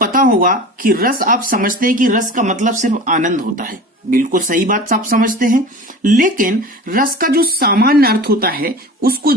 पता होगा कि रस, आप समझते हैं कि रस का मतलब सिर्फ आनंद होता है। बिल्कुल सही बात आप समझते हैं, लेकिन रस का जो सामान्य अर्थ होता है उसको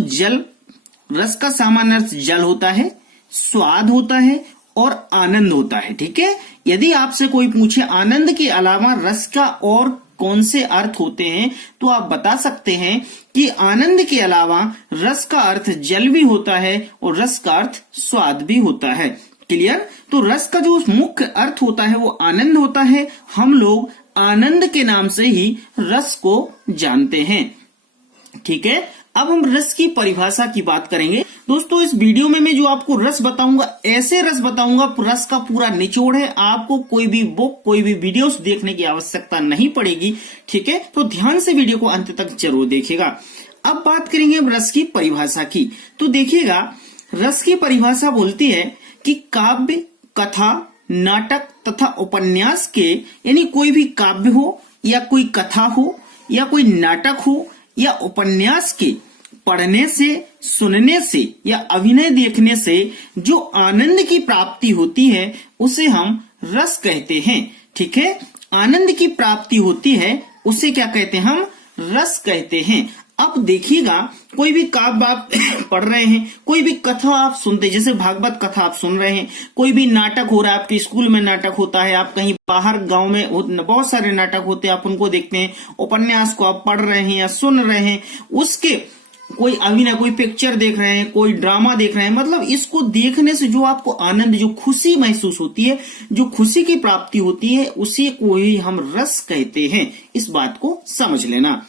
रस का सामान्य अर्थ जल होता है, स्वाद होता है और आनंद होता है। ठीक है, यदि आपसे कोई पूछे आनंद के अलावा रस का और कौन से अर्थ होते हैं, तो आप बता सकते हैं कि आनंद के अलावा रस का अर्थ जल भी होता है और रस का अर्थ स्वाद भी होता है। क्लियर? तो रस का जो मुख्य अर्थ होता है वो आनंद होता है। हम लोग आनंद के नाम से ही रस को जानते हैं। ठीक है, अब हम रस की परिभाषा की बात करेंगे। दोस्तों, इस वीडियो में मैं जो आपको रस बताऊंगा, ऐसे रस बताऊंगा, रस का पूरा निचोड़ है। आपको कोई भी बुक, कोई भी वीडियोस देखने की आवश्यकता नहीं पड़ेगी। ठीक है, तो ध्यान से वीडियो को अंत तक जरूर देखिएगा। अब बात करेंगे हम रस की परिभाषा की। तो देखिएगा, रस की परिभाषा बोलती है कि काव्य, कथा, नाटक तथा उपन्यास के, यानी कोई भी काव्य हो या कोई कथा हो या कोई नाटक हो या उपन्यास के पढ़ने से, सुनने से या अभिनय देखने से जो आनंद की प्राप्ति होती है उसे हम रस कहते हैं। ठीक है, आनंद की प्राप्ति होती है उसे क्या कहते हैं? हम रस कहते हैं। अब देखिएगा, कोई भी काव्य आप पढ़ रहे हैं, कोई भी कथा आप सुनते हैं, जैसे भागवत कथा आप सुन रहे हैं, कोई भी नाटक हो रहा है, आपके स्कूल में नाटक होता है, आप कहीं बाहर गांव में बहुत सारे नाटक होते हैं, आप उनको देखते हैं, उपन्यास को आप पढ़ रहे हैं या सुन रहे हैं, उसके कोई अभिनय, कोई पिक्चर देख रहे हैं, कोई ड्रामा देख रहे हैं, मतलब इसको देखने से जो आपको आनंद, जो खुशी महसूस होती है, जो खुशी की प्राप्ति होती है, उसी को ही हम रस कहते हैं। इस बात को समझ लेना।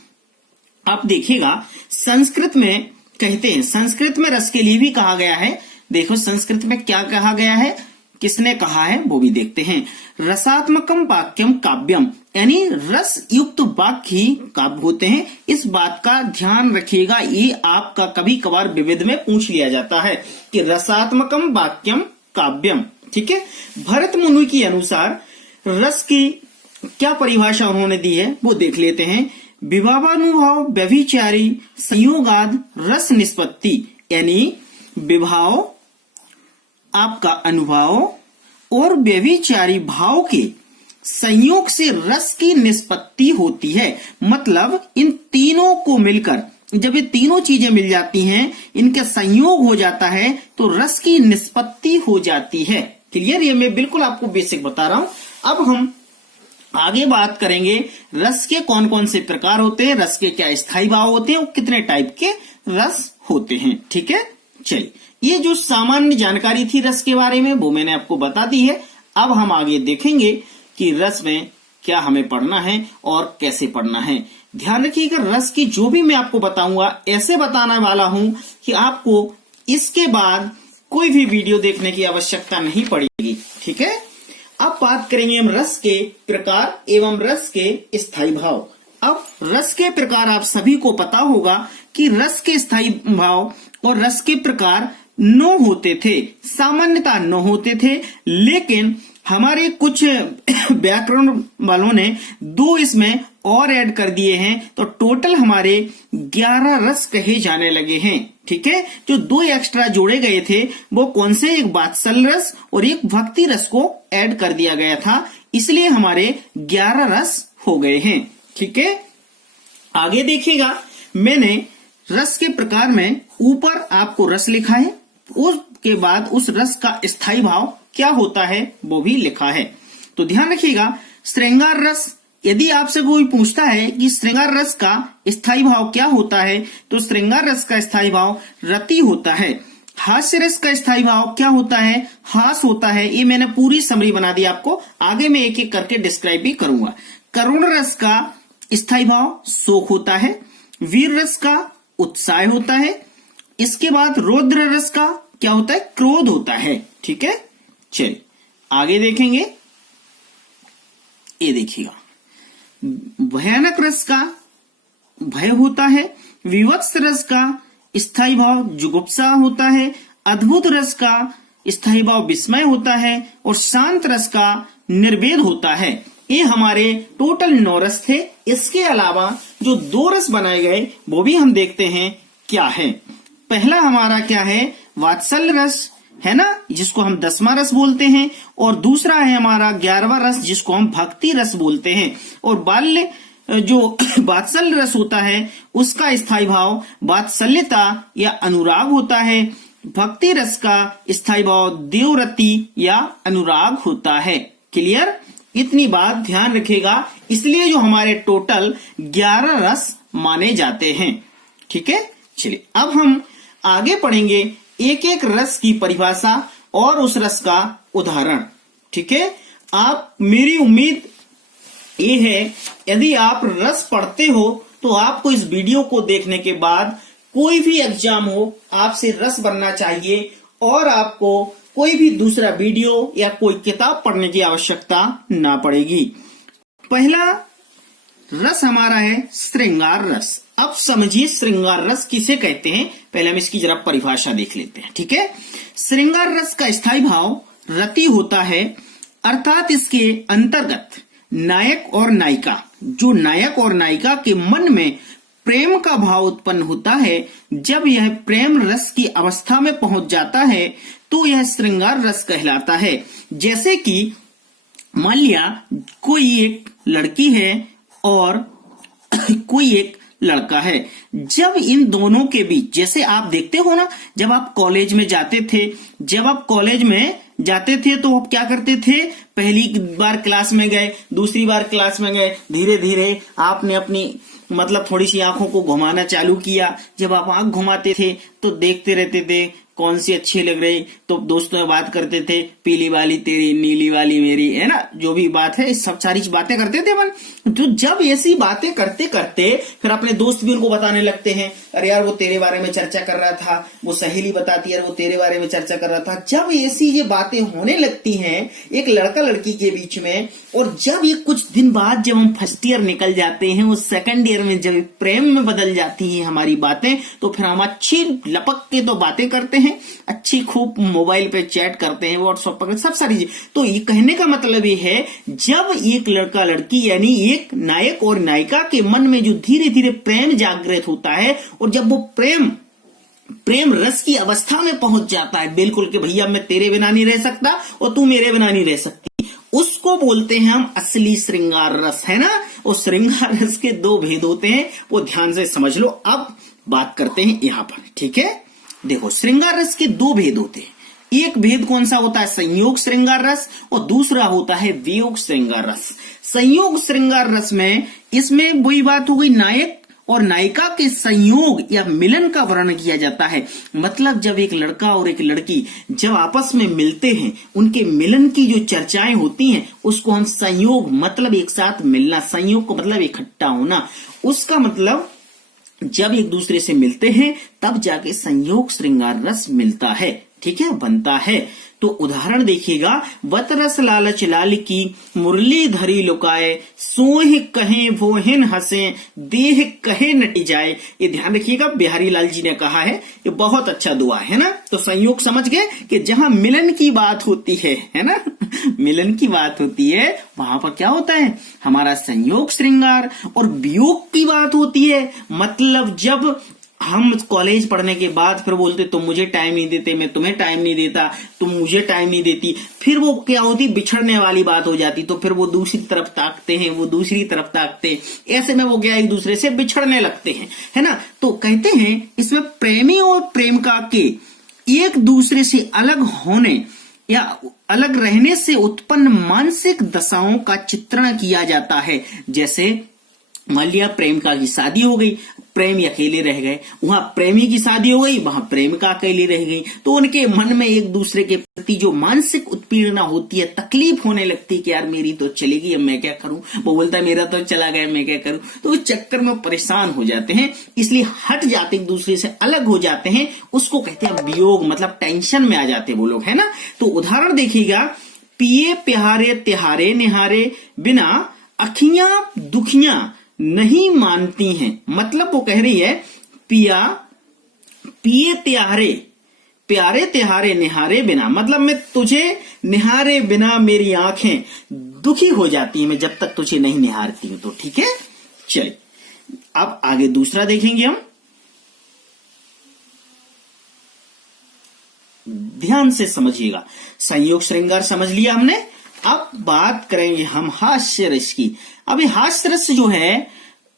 आप देखिएगा, संस्कृत में कहते हैं, संस्कृत में रस के लिए भी कहा गया है। देखो संस्कृत में क्या कहा गया है, किसने कहा है, वो भी देखते हैं। रसात्मकम वाक्यम काव्यम, यानी रस युक्त वाक्य ही काव्य होते हैं। इस बात का ध्यान रखिएगा, ये आपका कभी कभार विविध में पूछ लिया जाता है कि रसात्मकम वाक्यम काव्यम। ठीक है, भरत मुनि के अनुसार रस की क्या परिभाषा उन्होंने दी है वो देख लेते हैं। विभावानुभाव व्यभिचारी संयोगाद रस निष्पत्ति, यानी विभाव, आपका अनुभव और व्यभिचारी भाव के संयोग से रस की निष्पत्ति होती है। मतलब इन तीनों को मिलकर, जब ये तीनों चीजें मिल जाती हैं, इनका संयोग हो जाता है तो रस की निष्पत्ति हो जाती है। क्लियर? ये मैं बिल्कुल आपको बेसिक बता रहा हूं। अब हम आगे बात करेंगे रस के कौन कौन से प्रकार होते हैं, रस के क्या स्थायी भाव होते हैं और कितने टाइप के रस होते हैं। ठीक है, चलिए, ये जो सामान्य जानकारी थी रस के बारे में वो मैंने आपको बता दी है। अब हम आगे देखेंगे कि रस में क्या हमें पढ़ना है और कैसे पढ़ना है। ध्यान रखिएगा, रस की जो भी मैं आपको बताऊंगा ऐसे बताने वाला हूं कि आपको इसके बाद कोई भी वीडियो देखने की आवश्यकता नहीं पड़ेगी। ठीक है, अब बात करेंगे हम रस के प्रकार एवं रस के स्थायी भाव। अब रस के प्रकार आप सभी को पता होगा कि रस के स्थायी भाव और रस के प्रकार 9 होते थे, सामान्यतः 9 होते थे, लेकिन हमारे कुछ व्याकरण वालों ने 2 इसमें और ऐड कर दिए हैं, तो टोटल हमारे 11 रस कहे जाने लगे हैं। ठीक है, जो 2 एक्स्ट्रा जोड़े गए थे वो कौन से, एक वात्सल्य रस और एक भक्ति रस को ऐड कर दिया गया था, इसलिए हमारे 11 रस हो गए हैं। ठीक है, आगे देखिएगा, मैंने रस के प्रकार में ऊपर आपको रस लिखा है, उसके बाद उस रस का स्थायी भाव क्या होता है वो भी लिखा है। तो ध्यान रखिएगा, श्रृंगार रस, यदि आपसे कोई पूछता है कि श्रृंगार रस का स्थायी भाव क्या होता है, तो श्रृंगार रस का स्थायी भाव रति होता है। हास्य रस का स्थायी भाव क्या होता है, हास होता है। ये मैंने पूरी समरी बना दी आपको, आगे मैं एक एक करके डिस्क्राइब भी करूंगा। करुण रस का स्थायी भाव शोक होता है। वीर रस का उत्साह होता है। इसके बाद रौद्र रस का क्या होता है, क्रोध होता है। ठीक है, चलिए आगे देखेंगे। ये देखिएगा, भयानक रस का भय होता है। विवत्स रस का स्थायी भाव जुगुप्सा होता है। अद्भुत रस का स्थायी भाव विस्मय होता है और शांत रस का निर्वेद होता है। ये हमारे टोटल 9 रस थे। इसके अलावा जो 2 रस बनाए गए वो भी हम देखते हैं क्या है। पहला हमारा क्या है, वात्सल्य रस, है ना, जिसको हम 10वां रस बोलते हैं, और दूसरा है हमारा 11वां रस जिसको हम भक्ति रस बोलते हैं। और बाल्य जो वात्सल्य रस होता है उसका स्थायी भाव वात्सल्यता या अनुराग होता है। भक्ति रस का स्थायी भाव देवरति या अनुराग होता है। क्लियर, इतनी बात ध्यान रखेगा। इसलिए जो हमारे टोटल 11 रस माने जाते हैं। ठीक है, चलिए अब हम आगे पढ़ेंगे एक एक रस की परिभाषा और उस रस का उदाहरण। ठीक है, आप, मेरी उम्मीद ये है यदि आप रस पढ़ते हो तो आपको इस वीडियो को देखने के बाद कोई भी एग्जाम हो आपसे रस बनना चाहिए और आपको कोई भी दूसरा वीडियो या कोई किताब पढ़ने की आवश्यकता ना पड़ेगी। पहला रस हमारा है श्रृंगार रस। अब समझिए श्रृंगार रस किसे कहते हैं, पहले हम इसकी जरा परिभाषा देख लेते हैं। ठीक है, श्रृंगार रस का स्थायी भाव रति होता है, अर्थात इसके अंतर्गत नायक और नायिका, जो नायक और नायिका के मन में प्रेम का भाव उत्पन्न होता है, जब यह प्रेम रस की अवस्था में पहुंच जाता है तो यह श्रृंगार रस कहलाता है। जैसे कि मान लिया कोई एक लड़की है और कोई एक लड़का है, जब इन दोनों के बीच, जैसे आप देखते हो ना, जब आप कॉलेज में जाते थे, तो आप क्या करते थे, पहली बार क्लास में गए, दूसरी बार क्लास में गए, धीरे धीरे आपने अपनी मतलब थोड़ी सी आंखों को घुमाना चालू किया। जब आप आंख घुमाते थे तो देखते रहते थे कौन सी अच्छी लग रही, तो दोस्तों में बात करते थे, पीली वाली तेरी, नीली वाली मेरी, है ना, जो भी बात है सब सारी बातें करते थे मन। तो जब ऐसी बातें करते करते फिर अपने दोस्त भी उनको बताने लगते हैं, अरे यार वो तेरे बारे में चर्चा कर रहा था, वो सहेली बताती है वो तेरे बारे में चर्चा कर रहा था। जब ऐसी ये बातें होने लगती हैं एक लड़का लड़की के बीच में, और जब ये कुछ दिन बाद जब हम फर्स्ट ईयर निकल जाते हैं, वो सेकंड ईयर में जब प्रेम में बदल जाती हैं हमारी बातें, तो फिर हम अच्छी लपक के तो बातें करते हैं, अच्छी खूब मोबाइल पे चैट करते हैं, व्हाट्सएप पर, सब सारी चीज। तो ये कहने का मतलब ये है, जब एक लड़का लड़की यानी एक नायक और नायिका के मन में जो धीरे धीरे प्रेम जागृत होता है, और जब वो प्रेम रस की अवस्था में पहुंच जाता है बिल्कुल कि भैया मैं तेरे बिना नहीं रह सकता और तू मेरे बिना नहीं रह सकती, उसको बोलते हैं हम असली श्रृंगार रस, है ना। और श्रृंगार रस के 2 भेद होते हैं, वो ध्यान से समझ लो। अब बात करते हैं यहां पर। ठीक है, देखो श्रृंगार रस के 2 भेद होते हैं। एक भेद कौन सा होता है, संयोग श्रृंगार रस, और दूसरा होता है वियोग श्रृंगार रस। संयोग श्रृंगार रस में, इसमें वही बात हो गई, नायक और नायिका के संयोग या मिलन का वर्णन किया जाता है। मतलब जब एक लड़का और एक लड़की जब आपस में मिलते हैं, उनके मिलन की जो चर्चाएं होती हैं उसको हम संयोग, मतलब एक साथ मिलना, संयोग को मतलब इकट्ठा होना, उसका मतलब जब एक दूसरे से मिलते हैं तब जाके संयोग श्रृंगार रस मिलता है। ठीक है, बनता है। तो उदाहरण देखिएगा, वत रस लालच लाल की मुरली धरी लुकाए, सोह कहे भोहिन हंसे, देह कहे नटी जाए। ये ध्यान रखिएगा, बिहारी लाल जी ने कहा है, ये बहुत अच्छा दुआ है ना। तो संयोग समझ गए कि जहां मिलन की बात होती है ना, मिलन की बात होती है, वहां पर क्या होता है हमारा संयोग श्रृंगार। और वियोग की बात होती है, मतलब जब हम कॉलेज पढ़ने के बाद फिर बोलते तुम मुझे टाइम नहीं देते, मैं तुम्हें टाइम नहीं देता, तुम मुझे टाइम नहीं देती, फिर वो क्या होती, बिछड़ने वाली बात हो जाती। तो फिर वो दूसरी तरफ ताकते हैं, वो दूसरी तरफ ताकते हैं, ऐसे में वो क्या एक दूसरे से बिछड़ने लगते हैं, है ना। तो कहते हैं इसमें प्रेमी और प्रेमिका के एक दूसरे से अलग होने या अलग रहने से उत्पन्न मानसिक दशाओं का चित्रण किया जाता है। जैसे मान लिया प्रेमिका की शादी हो गई, प्रेमी अकेले रह गए, वहां प्रेमी की शादी हो गई, वहां प्रेमिका अकेली रह गई, तो उनके मन में एक दूसरे के प्रति जो मानसिक उत्पीड़ना होती है, तकलीफ होने लगती है कि यार मेरी तो चलेगी, अब मैं क्या करूं, वो बोलता है मेरा तो चला गया, मैं क्या करूं। तो उस चक्कर में परेशान हो जाते हैं, इसलिए हट जाते, एक दूसरे से अलग हो जाते हैं, उसको कहते हैं वियोग, मतलब टेंशन में आ जाते वो लोग, है ना। तो उदाहरण देखिएगा, पिए प्यारे त्योहारे निहारे बिना अखियां दुखियां नहीं मानती हैं। मतलब वो कह रही है पिए त्यारे, प्यारे त्योहारे निहारे बिना, मतलब मैं तुझे निहारे बिना मेरी आंखें दुखी हो जाती हैं, मैं जब तक तुझे नहीं निहारती हूं। तो ठीक है, चलिए अब आगे दूसरा देखेंगे हम। ध्यान से समझिएगा। संयोग श्रृंगार समझ लिया हमने। अब बात करेंगे हम हास्य रस की। अभी हास्य रस जो है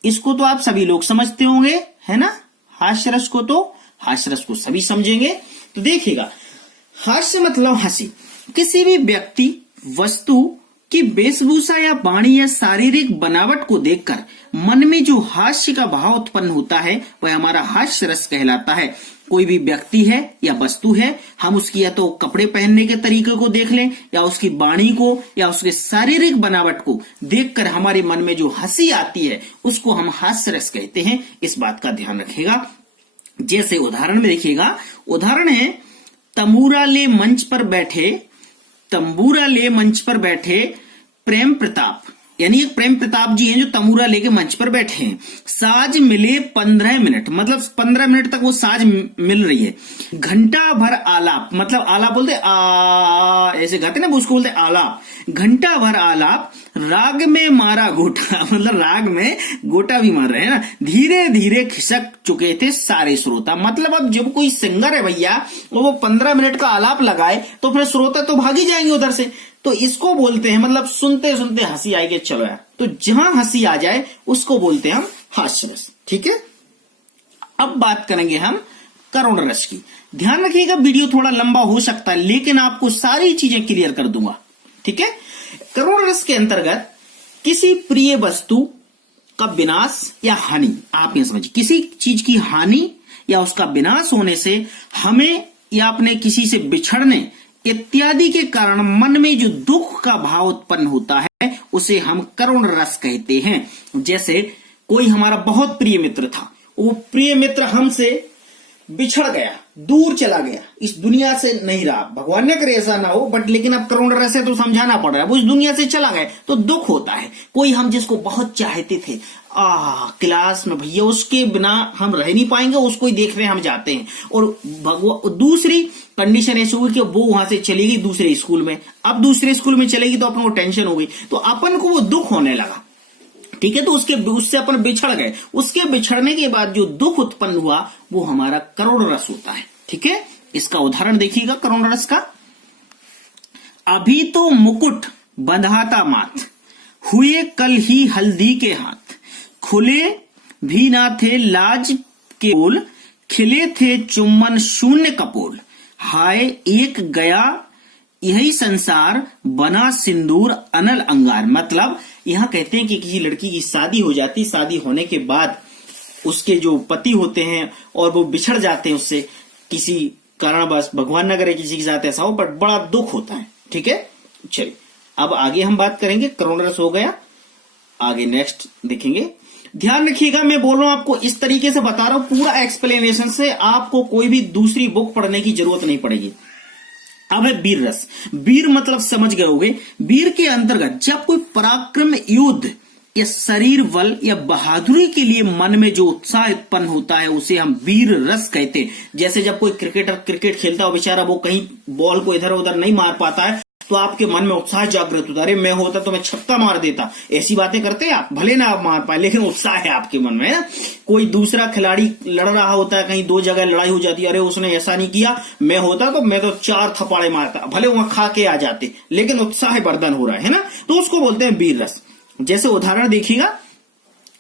इसको तो आप सभी लोग समझते होंगे, है ना। हास्य रस को सभी समझेंगे। तो देखिएगा, हास्य मतलब हंसी। किसी भी व्यक्ति, वस्तु की वेशभूषा या वाणी या शारीरिक बनावट को देखकर मन में जो हास्य का भाव उत्पन्न होता है वह हमारा हास्य रस कहलाता है। कोई भी व्यक्ति है या वस्तु है, हम उसकी या तो कपड़े पहनने के तरीके को देख लें या उसकी वाणी को या उसके शारीरिक बनावट को देखकर हमारे मन में जो हंसी आती है उसको हम हास्य रस कहते हैं। इस बात का ध्यान रखिएगा। जैसे उदाहरण में देखिएगा, उदाहरण है तंबूरा ले मंच पर बैठे प्रेम प्रताप, यानी एक प्रेम प्रताप जी हैं जो तंबूरा लेके मंच पर बैठे हैं। साज मिले 15 मिनट, मतलब 15 मिनट तक वो साज मिल रही है। घंटा भर आलाप, मतलब आलाप बोलते ऐसे गाते ना, उसको बोलते आलाप। घंटा भर आलाप, राग में मारा गोटा, मतलब राग में गोटा भी मार रहे हैं ना। धीरे धीरे खिसक चुके थे सारे श्रोता, मतलब अब जब कोई सिंगर है भैया वो 15 मिनट का आलाप लगाए तो फिर श्रोता तो भागी जाएंगे उधर से। तो इसको बोलते हैं, मतलब सुनते सुनते हंसी आएगी, चलो यार। तो जहां हंसी आ जाए उसको बोलते हैं हम हास्य रस। ठीक है। अब बात करेंगे हम करुण रस की। ध्यान रखिएगा, वीडियो थोड़ा लंबा हो सकता है लेकिन आपको सारी चीजें क्लियर कर दूंगा। ठीक है। करुण रस के अंतर्गत किसी प्रिय वस्तु का विनाश या हानि, आप ये समझिए, किसी चीज की हानि या उसका विनाश होने से हमें या अपने किसी से बिछड़ने इत्यादि के कारण मन में जो दुख का भाव उत्पन्न होता है उसे हम करुण रस कहते हैं। जैसे कोई हमारा बहुत प्रिय मित्र था, वो प्रिय मित्र हमसे बिछड़ गया, दूर चला गया, इस दुनिया से नहीं रहा। भगवान ने करे ऐसा ना हो, बट लेकिन अब करुण रस है तो समझाना पड़ रहा है। वो इस दुनिया से चला गया तो दुख होता है। कोई हम जिसको बहुत चाहते थे, क्लास में भैया, उसके बिना हम रह नहीं पाएंगे, उसको ही देखने हम जाते हैं। और दूसरी कंडीशन ऐसी हुई कि वो वहां से चली गई दूसरे स्कूल में, अब दूसरे स्कूल में चलेगी तो अपन को टेंशन हो गई, तो अपन को वो दुख होने लगा। ठीक है। तो उससे अपन बिछड़ गए, उसके बिछड़ने के बाद जो दुख उत्पन्न हुआ वो हमारा करुण रस होता है। ठीक है। इसका उदाहरण देखिएगा करुण रस का। अभी तो मुकुट बंधाता माथ, हुए कल ही हल्दी के हाथ, खुले भी ना थे लाज के बोल, खिले थे चुम्बन शून्य कपोल, हाय एक गया यही संसार, बना सिंदूर अनल अंगार। मतलब यहां कहते हैं कि किसी लड़की की शादी हो जाती, शादी होने के बाद उसके जो पति होते हैं और वो बिछड़ जाते हैं उससे किसी कारणवश, भगवान न करे किसी के साथ ऐसा हो, बट बड़ा दुख होता है। ठीक है। चलिए अब आगे हम बात करेंगे। करुण रस हो गया, आगे नेक्स्ट देखेंगे। ध्यान रखिएगा, मैं बोल रहा हूं आपको इस तरीके से बता रहा हूं, पूरा एक्सप्लेनेशन से आपको कोई भी दूसरी बुक पढ़ने की जरूरत नहीं पड़ेगी। अब है वीर रस। वीर मतलब समझ गए होंगे। वीर के अंतर्गत जब कोई पराक्रम, युद्ध या शरीर बल या बहादुरी के लिए मन में जो उत्साह उत्पन्न होता है उसे हम वीर रस कहते हैं। जैसे जब कोई क्रिकेटर क्रिकेट खेलता हो, बेचारा वो कहीं बॉल को इधर उधर नहीं मार पाता है तो आपके मन में उत्साह जागृत होता है, अरे मैं होता तो मैं छक्का मार देता। ऐसी बातें करते हैं आप, भले ना आप मार पाए लेकिन उत्साह है आपके मन में, है ना। कोई दूसरा खिलाड़ी लड़ रहा होता है, कहीं दो जगह लड़ाई हो जाती है, अरे उसने ऐसा नहीं किया, मैं होता तो मैं तो 4 थप्पड़े मारता, भले वहां खा के आ जाते लेकिन उत्साह वर्धन हो रहा है ना। तो उसको बोलते हैं वीर रस। जैसे उदाहरण देखिएगा,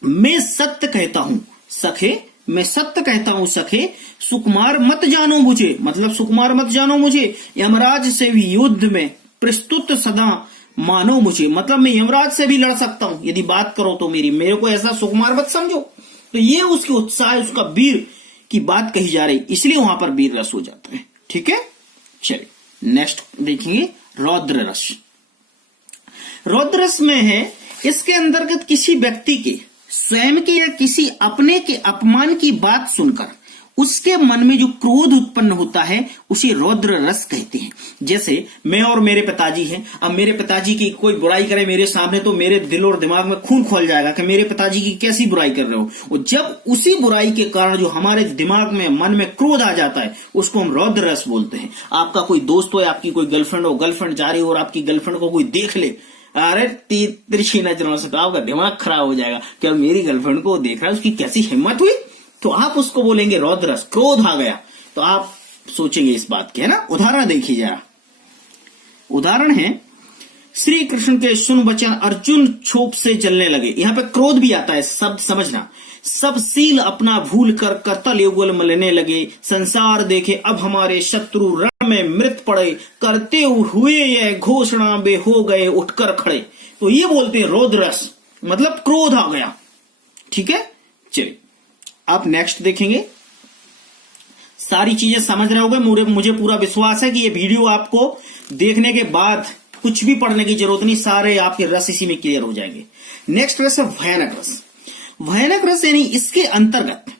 मैं सत्य कहता हूं सखे, मैं सत्य कहता हूं सखे, सुकुमार मत जानो मुझे, मतलब सुकुमार मत जानो मुझे, यमराज से भी युद्ध में प्रस्तुत सदा मानो मुझे, मतलब मैं यमराज से भी लड़ सकता हूं यदि बात करो तो मेरी, मेरे को ऐसा सुकुमार मत समझो। तो ये उसकी उत्साह, उसका वीर की बात कही जा रही, इसलिए वहां पर वीर रस हो जाता है। ठीक है। चलिए नेक्स्ट देखेंगे रौद्र रस। रौद्र रस में है, इसके अंतर्गत किसी व्यक्ति के स्वयं के या किसी अपने के अपमान की बात सुनकर उसके मन में जो क्रोध उत्पन्न होता है उसे रौद्र रस कहते हैं। जैसे मैं और मेरे पिताजी हैं, अब मेरे पिताजी की कोई बुराई करे मेरे सामने तो मेरे दिल और दिमाग में खून खोल जाएगा कि मेरे पिताजी की कैसी बुराई कर रहे हो। और जब उसी बुराई के कारण जो हमारे दिमाग में, मन में क्रोध आ जाता है उसको हम रौद्र रस बोलते हैं। आपका कोई दोस्त हो या आपकी कोई गर्लफ्रेंड हो, गर्लफ्रेंड जा रही हो और आपकी गर्लफ्रेंड को कोई देख ले, अरे तिरछी नजरों से तो आपका दिमाग खराब हो जाएगा, क्या मेरी गर्लफ्रेंड को देख रहा है, उसकी कैसी हिम्मत हुई। तो आप उसको बोलेंगे रौद्र रस, क्रोध आ गया। तो आप सोचेंगे इस बात के, है ना। उदाहरण देखिए जरा। उदाहरण है श्री कृष्ण के सुन वचन अर्जुन क्षोभ से जलने लगे। यहां पे क्रोध भी आता है, सब समझना। सब सील अपना भूल कर करतल युगल मलने लगे, संसार देखे अब हमारे शत्रु रण में मृत पड़े, करते हुए यह घोषणा वे हो गए उठकर खड़े। तो ये बोलते हैं रौद्र रस, मतलब क्रोध आ गया। ठीक है, चलिए आप नेक्स्ट देखेंगे। सारी चीजें समझ रहे होंगे, मुझे पूरा विश्वास है कि ये वीडियो आपको देखने के बाद कुछ भी पढ़ने की जरूरत नहीं, सारे आपके रस इसी में क्लियर हो जाएंगे। नेक्स्ट रस है भयानक रस। भयानक रस यानी इसके अंतर्गत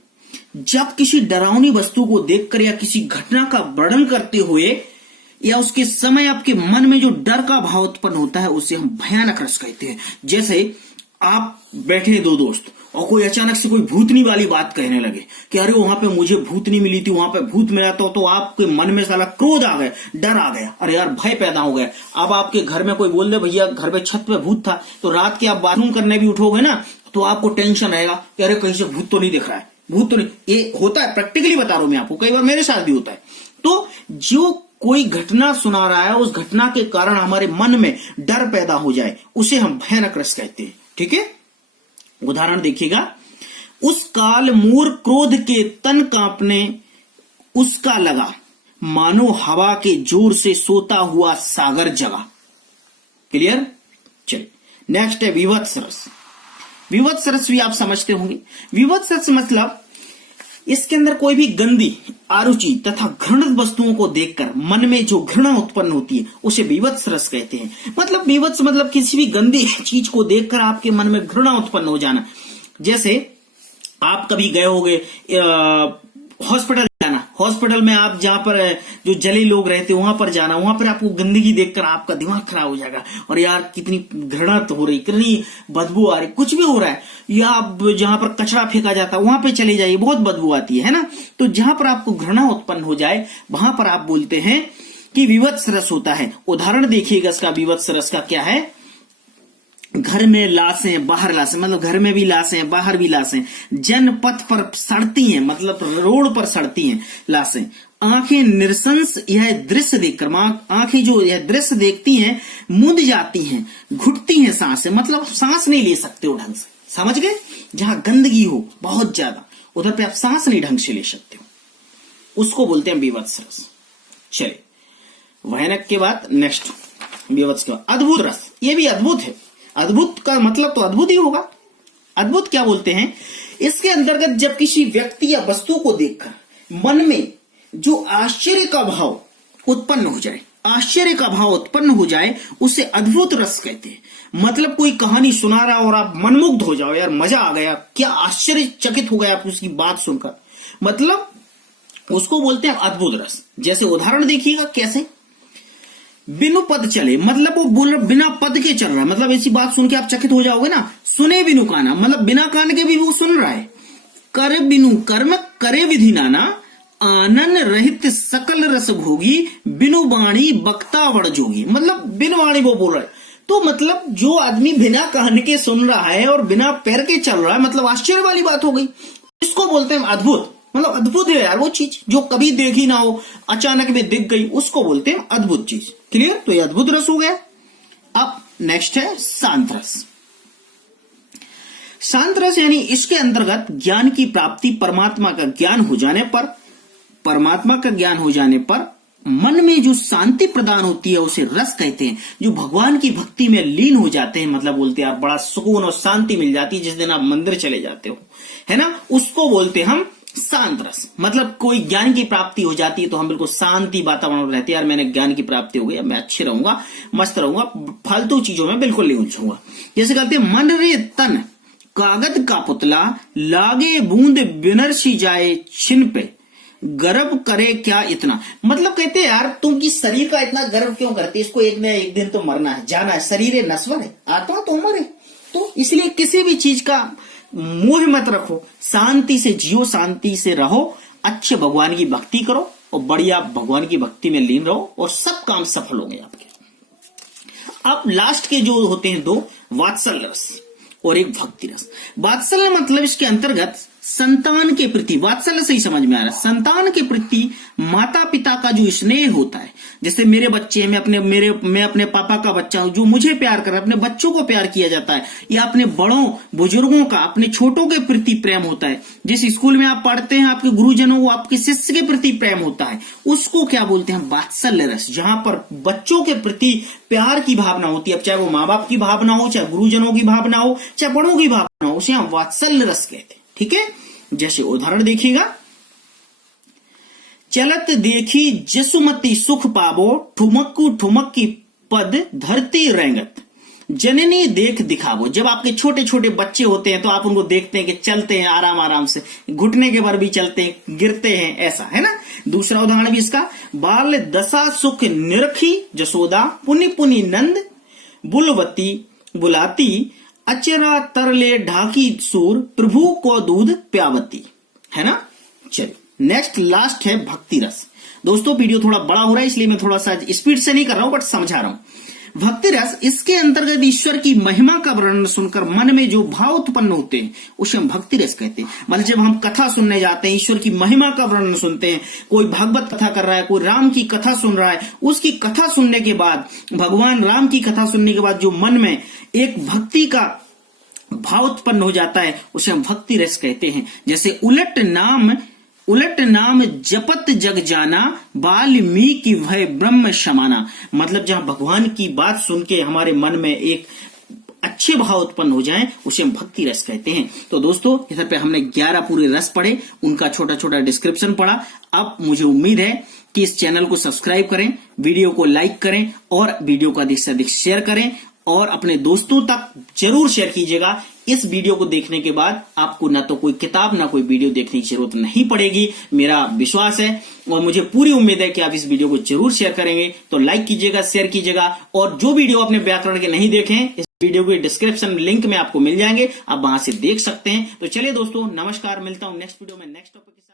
जब किसी डरावनी वस्तु को देखकर या किसी घटना का वर्णन करते हुए या उसके समय आपके मन में जो डर का भाव उत्पन्न होता है उसे हम भयानक रस कहते हैं। जैसे आप बैठे दो दोस्त और कोई अचानक से कोई भूतनी वाली बात कहने लगे कि अरे वहां पे मुझे भूतनी मिली थी, वहां पे भूत मिला तो आपके मन में साला क्रोध आ गया, डर आ गया, अरे यार भय पैदा हो गया। अब आपके घर में कोई बोल दे भैया घर पे छत पे भूत था, तो रात के आप बाथरूम करने भी उठोगे ना तो आपको टेंशन रहेगा कि अरे कहीं से भूत तो नहीं दिख रहा है, भूत तो नहीं। ये होता है, प्रैक्टिकली बता रहा हूं मैं आपको, कई बार मेरे साथ भी होता है। तो जो कोई घटना सुना रहा है उस घटना के कारण हमारे मन में डर पैदा हो जाए उसे हम भयानक रस कहते हैं। ठीक है, उदाहरण देखिएगा। उस काल मूर क्रोध के तन कांपने उसका लगा, मानो हवा के जोर से सोता हुआ सागर जगा। क्लियर, चलिए नेक्स्ट है विवत्स रस। विवत्स रस भी आप समझते होंगे। विवत्स रस मतलब इसके अंदर कोई भी गंदी, आरुचि तथा घृणित वस्तुओं को देखकर मन में जो घृणा उत्पन्न होती है उसे विवत्स रस कहते हैं। मतलब विवत्स मतलब किसी भी गंदी चीज को देखकर आपके मन में घृणा उत्पन्न हो जाना। जैसे आप कभी गए होंगे हॉस्पिटल जाना, हॉस्पिटल में आप जहां पर जो जली लोग रहते हैं वहां पर जाना, वहां पर आपको गंदगी देखकर आपका दिमाग खराब हो जाएगा और यार कितनी घृणा तो हो रही, कितनी बदबू आ रही, कुछ भी हो रहा है। या आप जहां पर कचरा फेंका जाता है वहां पे चले जाइए, बहुत बदबू आती है ना। तो जहां पर आपको घृणा उत्पन्न हो जाए वहां पर आप बोलते हैं कि विवत्स रस होता है। उदाहरण देखिएगा इसका विवत्स रस का क्या है। घर में लाशें, बाहर लाशें, मतलब घर में भी लाशें, बाहर भी लाशें, जनपथ पर सड़ती हैं, मतलब रोड पर सड़ती हैं लाशें। आंखें निरसंस यह दृश्य देखकर, आंखें जो यह दृश्य देखती हैं मुंद जाती हैं, घुटती हैं सांसें, मतलब सांस नहीं ले सकते हो ढंग से। समझ गए, जहां गंदगी हो बहुत ज्यादा उधर पे आप सांस नहीं ढंग से ले सकते हो, उसको बोलते हैं विवत्स रस। चलिए भयानक के बाद नेक्स्ट विवत्स के बाद अद्भुत रस। ये भी अद्भुत है। अद्भुत का मतलब तो अद्भुत ही होगा। अद्भुत क्या बोलते हैं, इसके अंतर्गत जब किसी व्यक्ति या वस्तु को देखकर मन में जो आश्चर्य का भाव उत्पन्न हो जाए, आश्चर्य का भाव उत्पन्न हो जाए उसे अद्भुत रस कहते हैं। मतलब कोई कहानी सुना रहा और आप मनमुग्ध हो जाओ, यार मजा आ गया, क्या आश्चर्यचकित हो गए आप उसकी बात सुनकर, मतलब उसको बोलते हैं अद्भुत रस। जैसे उदाहरण देखिएगा कैसे। बिनु पद चले, मतलब वो बोल बिना पद के चल रहा है, मतलब ऐसी बात सुन के आप चकित हो जाओगे ना। सुने बिनु काना, मतलब बिना कान के भी वो सुन रहा है। कर बिनु कर्म करे विधि नाना, आनंद रहित सकल रस भोगी, बिनु वाणी बक्ता वड़ जोगी, मतलब बिन वाणी वो बोल रहा है। तो मतलब जो आदमी बिना कान के सुन रहा है और बिना पैर के चल रहा है, मतलब आश्चर्य वाली बात हो गई। इसको बोलते हैं अद्भुत, मतलब अद्भुत है यार वो चीज जो कभी देखी ना हो, अचानक में दिख गई, उसको बोलते हैं अद्भुत चीज। क्लियर, तो ये अद्भुत रस हो गया। अब नेक्स्ट है शांत रस। शांत रस यानी इसके अंतर्गत ज्ञान की प्राप्ति, परमात्मा का ज्ञान हो जाने पर, परमात्मा का ज्ञान हो जाने पर मन में जो शांति प्रदान होती है उसे रस कहते हैं। जो भगवान की भक्ति में लीन हो जाते हैं, मतलब बोलते हैं यार बड़ा सुकून और शांति मिल जाती है जिस दिन आप मंदिर चले जाते हो, है ना, उसको बोलते हैं हम शांत रस। मतलब कोई ज्ञान की प्राप्ति हो जाती है तो हम बिल्कुल शांति वातावरण रहते हैं, यार मैंने ज्ञान की प्राप्ति हो गई, मैं अच्छे रहूंगा, मस्त रहूंगा, फालतू चीजों में बिल्कुल नहीं उलझूंगा। जैसे कहते हैं मन रे तन कागज का पुतला, लागे बूंद बिनरसी जाए छिन पे, गर्व करे क्या इतना। मतलब कहते हैं यार तुम किस शरीर का इतना गर्व क्यों करते, इसको एक न एक दिन तो मरना है, जाना है, शरीर नश्वर है, आत्मा तो अमर है। तो इसलिए किसी भी चीज का मोह मत रखो, शांति से जियो, शांति से रहो, अच्छे भगवान की भक्ति करो और बढ़िया भगवान की भक्ति में लीन रहो और सब काम सफल होंगे आपके। अब लास्ट के जो होते हैं दो, वात्सल्य रस और एक भक्ति रस। वात्सल्य मतलब इसके अंतर्गत संतान के प्रति, वात्सल्य सही समझ में आ रहा है, संतान के प्रति माता पिता का जो स्नेह होता है, जैसे मेरे बच्चे हैं, मैं अपने पापा का बच्चा हूं, जो मुझे प्यार कर रहा है, अपने बच्चों को प्यार किया जाता है, या अपने बड़ों बुजुर्गों का, अपने छोटों के प्रति प्रेम होता है। जिस स्कूल में आप पढ़ते हैं, आपके गुरुजनों को आपके शिष्य के प्रति प्रेम होता है, उसको क्या बोलते हैं, वात्सल्य रस। जहां पर बच्चों के प्रति प्यार की भावना होती है, अब चाहे वो माँ बाप की भावना हो, चाहे गुरुजनों की भावना हो, चाहे बड़ों की भावना हो, उसे हम वात्सल्य रस कहते हैं। ठीक है, जैसे उदाहरण देखिएगा, चलत देखी जसुमती सुख पावो, ठुमक्कू ठुमक्की पद धरती रेंगत, जननी देख दिखावो। जब आपके छोटे छोटे बच्चे होते हैं तो आप उनको देखते हैं कि चलते हैं आराम आराम से, घुटने के बार भी चलते हैं, गिरते हैं, ऐसा है ना। दूसरा उदाहरण भी इसका, बाल दशा सुख निरखी जसोदा, पुनि पुनि नंद बुलवती बुलाती, अचरा तरले ढाकी सूर, प्रभु को दूध प्यावती, है ना। चलिए नेक्स्ट लास्ट है भक्ति रस। दोस्तों वीडियो थोड़ा बड़ा हो रहा है, इसलिए मैं थोड़ा सा स्पीड से नहीं कर रहा हूं, बट समझा रहा हूं। भक्ति रस, इसके अंतर्गत ईश्वर की महिमा का वर्णन सुनकर मन में जो भाव उत्पन्न होते हैं उसे हम भक्ति रस कहते हैं। मतलब जब हम कथा सुनने जाते हैं, ईश्वर की महिमा का वर्णन सुनते हैं, कोई भागवत कथा कर रहा है, कोई राम की कथा सुन रहा है, उसकी कथा सुनने के बाद, भगवान राम की कथा सुनने के बाद जो मन में एक भक्ति का भाव उत्पन्न हो जाता है, उसे हम भक्ति रस कहते हैं। जैसे उलट नाम जपत जग जाना, वाल्मीकि भय ब्रह्म समाना। मतलब जहां भगवान की बात सुन के हमारे मन में एक अच्छे भाव उत्पन्न हो जाएं, उसे हम भक्ति रस कहते हैं। तो दोस्तों इधर पे हमने 11 पूरे रस पढ़े, उनका छोटा छोटा डिस्क्रिप्शन पढ़ा। अब मुझे उम्मीद है कि इस चैनल को सब्सक्राइब करें, वीडियो को लाइक करें और वीडियो को अधिक से अधिक शेयर करें और अपने दोस्तों तक जरूर शेयर कीजिएगा। इस वीडियो को देखने के बाद आपको ना तो कोई किताब ना कोई वीडियो देखने की जरूरत नहीं पड़ेगी, मेरा विश्वास है और मुझे पूरी उम्मीद है कि आप इस वीडियो को जरूर शेयर करेंगे। तो लाइक कीजिएगा, शेयर कीजिएगा और जो वीडियो अपने व्याकरण के नहीं देखे हैं, इस वीडियो के डिस्क्रिप्शन लिंक में आपको मिल जाएंगे, आप वहां से देख सकते हैं। तो चलिए दोस्तों, नमस्कार, मिलता हूं नेक्स्ट वीडियो में नेक्स्ट टॉपिक के साथ।